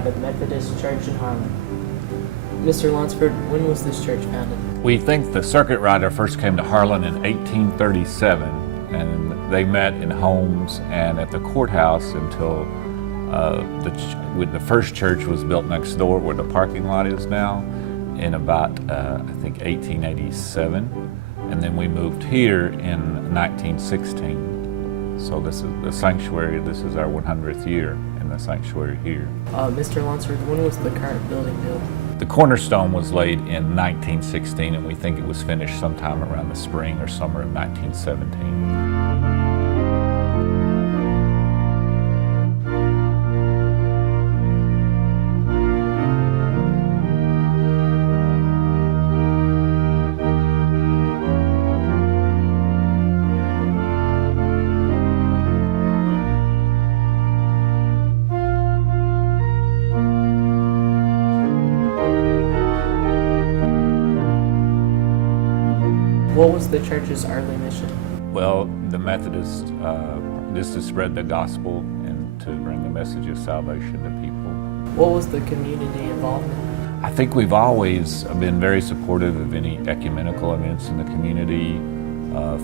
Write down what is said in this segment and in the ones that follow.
by the Methodist Church in Harlan. Mr. Lunsford, when was this church founded? We think the circuit rider first came to Harlan in 1837, and they met in homes and at the courthouse until the first church was built next door where the parking lot is now in about, I think, 1887. And then we moved here in 1916. So this is the sanctuary, this is our 100th year in the sanctuary here. Mr. Lunsford, when was the current building built? The cornerstone was laid in 1916, and we think it was finished sometime around the spring or summer of 1917. What was the church's early mission? Well, the Methodists, just to spread the gospel and to bring the message of salvation to people. What was the community involvement? I think we've always been very supportive of any ecumenical events in the community,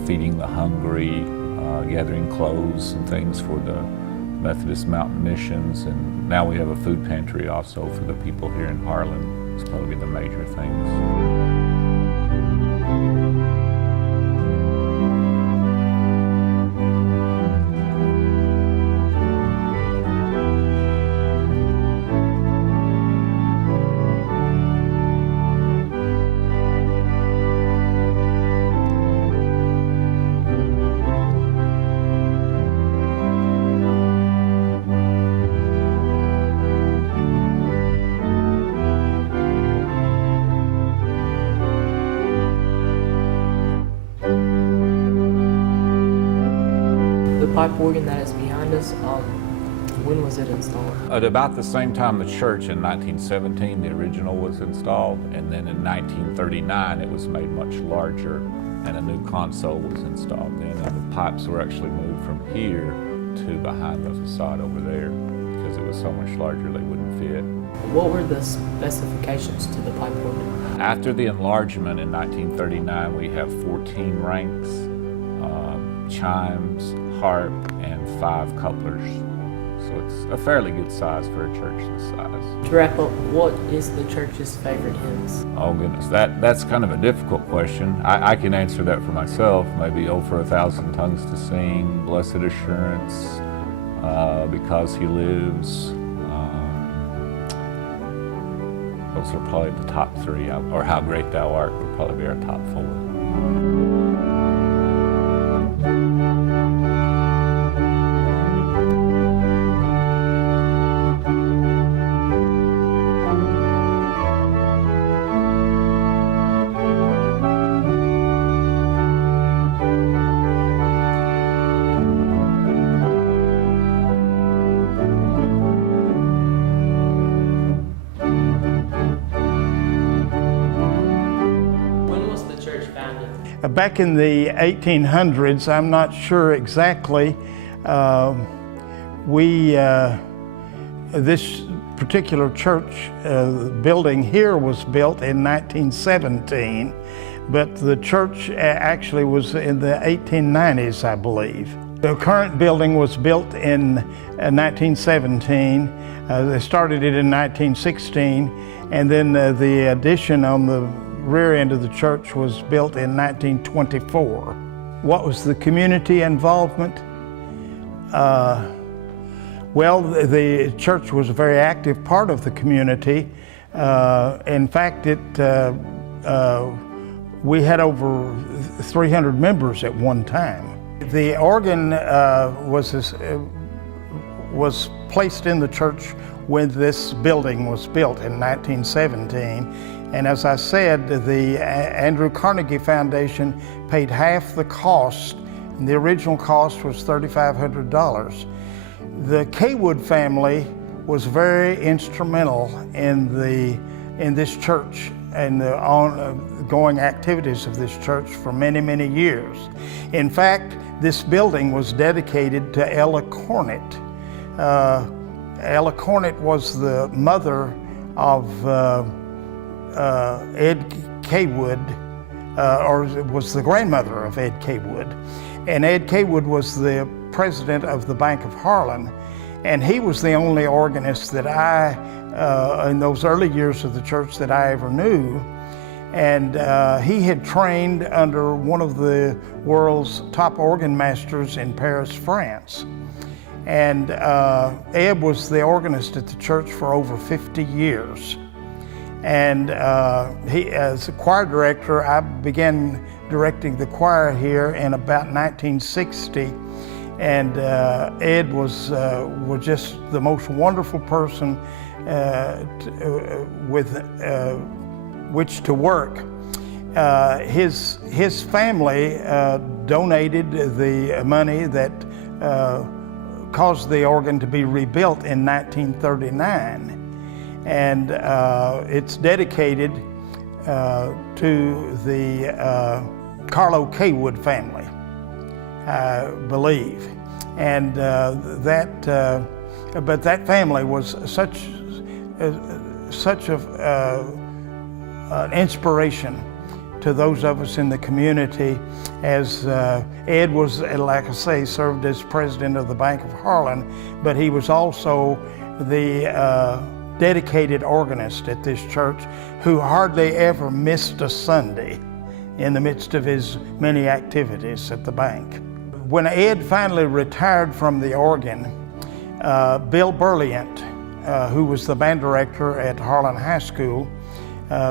feeding the hungry, gathering clothes and things for the Methodist mountain missions, and now we have a food pantry also for the people here in Harlan. It's probably the major things. The pipe organ that is behind us, when was it installed? At about the same time the church in 1917, the original was installed, and then in 1939 it was made much larger and a new console was installed then, and the pipes were actually moved from here to behind the facade over there because it was so much larger they wouldn't fit. What were the specifications to the pipe organ? After the enlargement in 1939, we have 14 ranks, chimes, harp, and 5 couplers. So it's a fairly good size for a church this size. To wrap up, what is the church's favorite hymns? Oh goodness, that's kind of a difficult question. I can answer that for myself. Maybe "Oh, for a Thousand Tongues to Sing," "Blessed Assurance," "Because He Lives." Those are probably the top 3, or "How Great Thou Art" would probably be our top 4. Back in the 1800s, I'm not sure exactly, this particular church building here was built in 1917, but the church actually was in the 1890s, I believe. The current building was built in 1917. They started it in 1916, and then the addition on the rear end of the church was built in 1924. What was the community involvement? Well, the church was a very active part of the community. In fact, we had over 300 members at one time. The organ was placed in the church when this building was built in 1917. And as I said, the Andrew Carnegie Foundation paid half the cost, and the original cost was $3,500. The Kaywood family was very instrumental in this church and the ongoing activities of this church for many, many years. In fact, this building was dedicated to Ella Cornett. Ella Cornett was the mother of Ed Kaywood, or was the grandmother of Ed Kaywood. And Ed Kaywood was the president of the Bank of Harlan. And he was the only organist that in those early years of the church that I ever knew. And he had trained under one of the world's top organ masters in Paris, France. And Ed was the organist at the church for over 50 years. And as a choir director, I began directing the choir here in about 1960. And Ed was just the most wonderful person with which to work. His family donated the money that caused the organ to be rebuilt in 1939. And it's dedicated to the Carlo Kaywood family, I believe. And but that family was such an inspiration to those of us in the community, as Ed was, like I say, served as president of the Bank of Harlan, but he was also the dedicated organist at this church who hardly ever missed a Sunday in the midst of his many activities at the bank. When Ed finally retired from the organ, Bill Burliant, who was the band director at Harlan High School,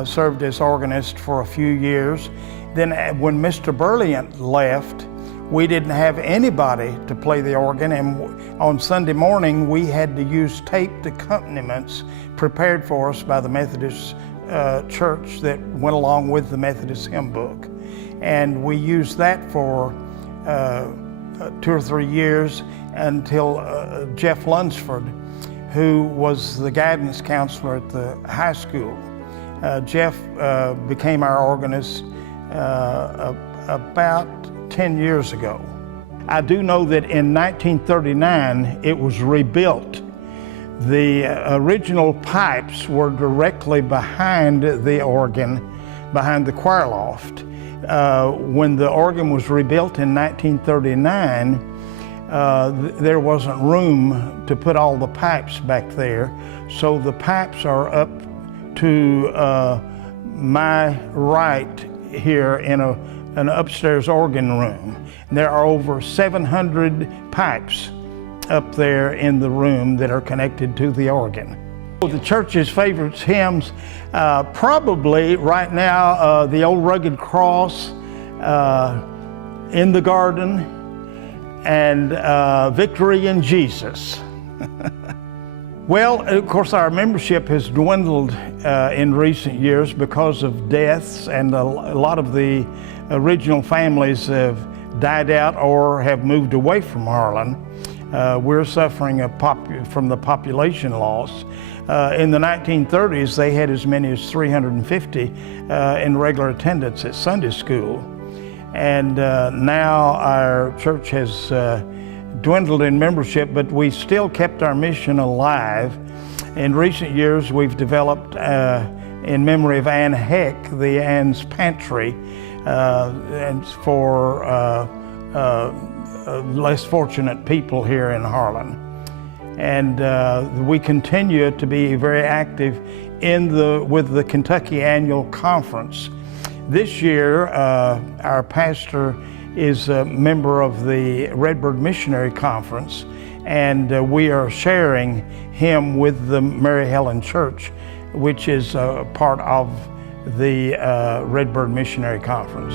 served as organist for a few years. Then when Mr. Burliant left, we didn't have anybody to play the organ, and on Sunday morning we had to use taped accompaniments prepared for us by the Methodist Church that went along with the Methodist hymn book. And we used that for 2 or 3 years until Jeff Lunsford, who was the guidance counselor at the high school. Jeff became our organist about 10 years ago. I do know that in 1939 it was rebuilt. The original pipes were directly behind the organ, behind the choir loft. When the organ was rebuilt in 1939, there wasn't room to put all the pipes back there, so the pipes are up to my right here in an upstairs organ room. And there are over 700 pipes up there in the room that are connected to the organ. The church's favorite hymns, probably right now, the old Rugged Cross, In the Garden, and Victory in Jesus. Well, of course, our membership has dwindled in recent years because of deaths, and a lot of the original families have died out or have moved away from Harlan. We're suffering from the population loss. In the 1930s, they had as many as 350 in regular attendance at Sunday school. And now our church has dwindled in membership, but we still kept our mission alive. In recent years, we've developed, in memory of Ann Heck, the Ann's Pantry, and for less fortunate people here in Harlan. And we continue to be very active with the Kentucky Annual Conference. This year, our pastor is a member of the Redbird Missionary Conference, and we are sharing him with the Mary Helen Church, which is part of the Redbird Missionary Conference.